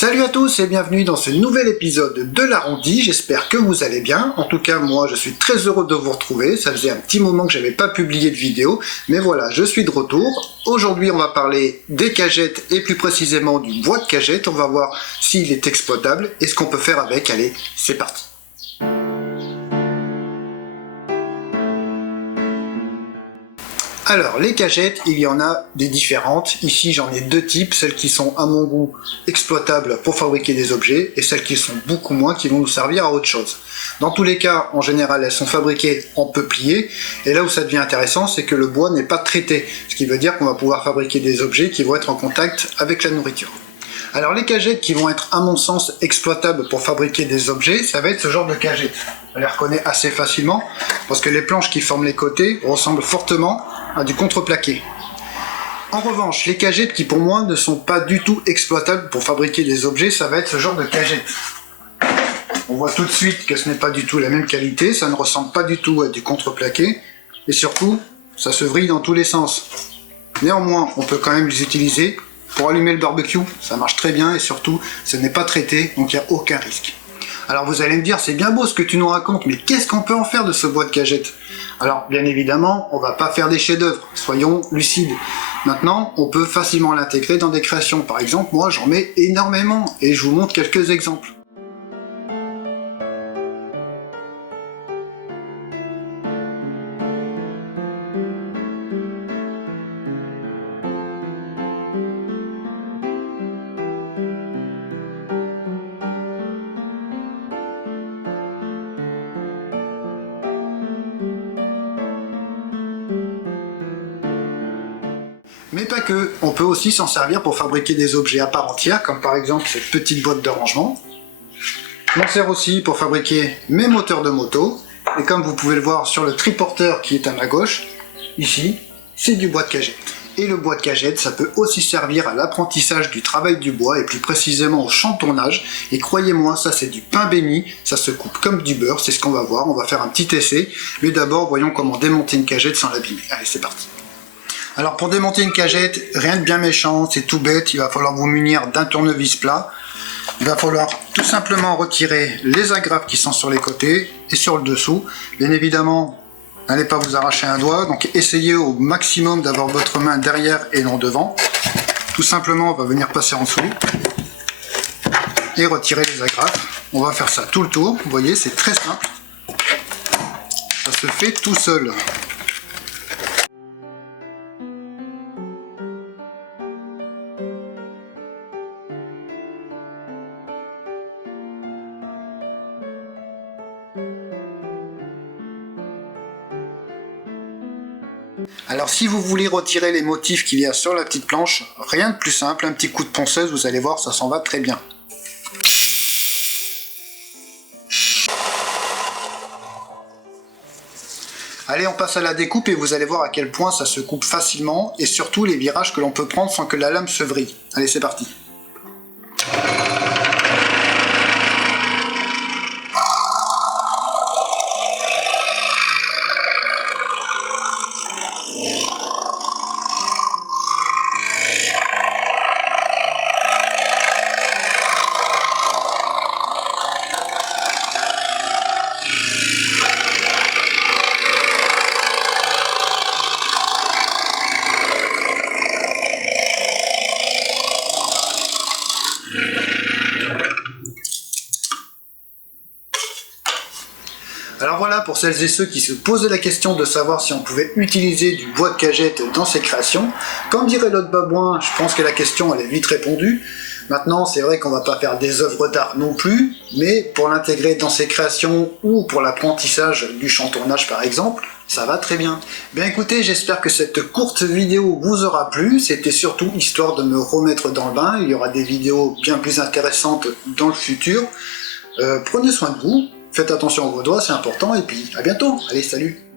Salut à tous et bienvenue dans ce nouvel épisode de l'arrondi, j'espère que vous allez bien. En tout cas moi je suis très heureux de vous retrouver, ça faisait un petit moment que j'avais pas publié de vidéo, mais voilà, je suis de retour. Aujourd'hui on va parler des cagettes et plus précisément du bois de cagette, on va voir s'il est exploitable et ce qu'on peut faire avec. Allez, c'est parti. Alors, les cagettes, il y en a des différentes. Ici, j'en ai deux types. Celles qui sont, à mon goût, exploitables pour fabriquer des objets et celles qui sont beaucoup moins, qui vont nous servir à autre chose. Dans tous les cas, en général, elles sont fabriquées en peuplier. Et là où ça devient intéressant, c'est que le bois n'est pas traité. Ce qui veut dire qu'on va pouvoir fabriquer des objets qui vont être en contact avec la nourriture. Alors, les cagettes qui vont être, à mon sens, exploitables pour fabriquer des objets, ça va être ce genre de cagettes. On les reconnaît assez facilement parce que les planches qui forment les côtés ressemblent fortement à du contreplaqué. En revanche, les cagettes qui pour moi ne sont pas du tout exploitables pour fabriquer des objets, ça va être ce genre de cagettes. On voit tout de suite que ce n'est pas du tout la même qualité, ça ne ressemble pas du tout à du contreplaqué, et surtout, ça se vrille dans tous les sens. Néanmoins, on peut quand même les utiliser pour allumer le barbecue, ça marche très bien, et surtout, ce n'est pas traité, donc il n'y a aucun risque. Alors vous allez me dire, c'est bien beau ce que tu nous racontes, mais qu'est-ce qu'on peut en faire de ce bois de cagette? Alors bien évidemment, on va pas faire des chefs-d'œuvre, soyons lucides. Maintenant, on peut facilement l'intégrer dans des créations. Par exemple, moi j'en mets énormément, et je vous montre quelques exemples. Mais pas que, on peut aussi s'en servir pour fabriquer des objets à part entière, comme par exemple cette petite boîte de rangement. Je m'en sers aussi pour fabriquer mes moteurs de moto, et comme vous pouvez le voir sur le triporteur qui est à ma gauche, ici, c'est du bois de cagette. Et le bois de cagette, ça peut aussi servir à l'apprentissage du travail du bois, et plus précisément au chantournage, et croyez-moi, ça c'est du pain béni, ça se coupe comme du beurre, c'est ce qu'on va voir, on va faire un petit essai, mais d'abord voyons comment démonter une cagette sans l'abîmer. Allez, c'est parti. Alors pour démonter une cagette, rien de bien méchant, c'est tout bête, il va falloir vous munir d'un tournevis plat. Il va falloir tout simplement retirer les agrafes qui sont sur les côtés et sur le dessous. Bien évidemment, n'allez pas vous arracher un doigt, donc essayez au maximum d'avoir votre main derrière et non devant. Tout simplement, on va venir passer en dessous et retirer les agrafes. On va faire ça tout le tour, vous voyez, c'est très simple. Ça se fait tout seul. Alors si vous voulez retirer les motifs qu'il y a sur la petite planche, rien de plus simple, un petit coup de ponceuse, vous allez voir, ça s'en va très bien. Allez, on passe à la découpe et vous allez voir à quel point ça se coupe facilement et surtout les virages que l'on peut prendre sans que la lame se vrille. Allez, c'est parti. Alors voilà, pour celles et ceux qui se posaient la question de savoir si on pouvait utiliser du bois de cagette dans ses créations, comme dirait l'autre babouin, je pense que la question elle est vite répondue. Maintenant, c'est vrai qu'on va pas faire des œuvres d'art non plus, mais pour l'intégrer dans ses créations ou pour l'apprentissage du chantournage par exemple, ça va très bien. Bien écoutez, j'espère que cette courte vidéo vous aura plu, c'était surtout histoire de me remettre dans le bain, il y aura des vidéos bien plus intéressantes dans le futur. Prenez soin de vous. Faites attention à vos doigts, c'est important, et puis à bientôt. Allez, salut!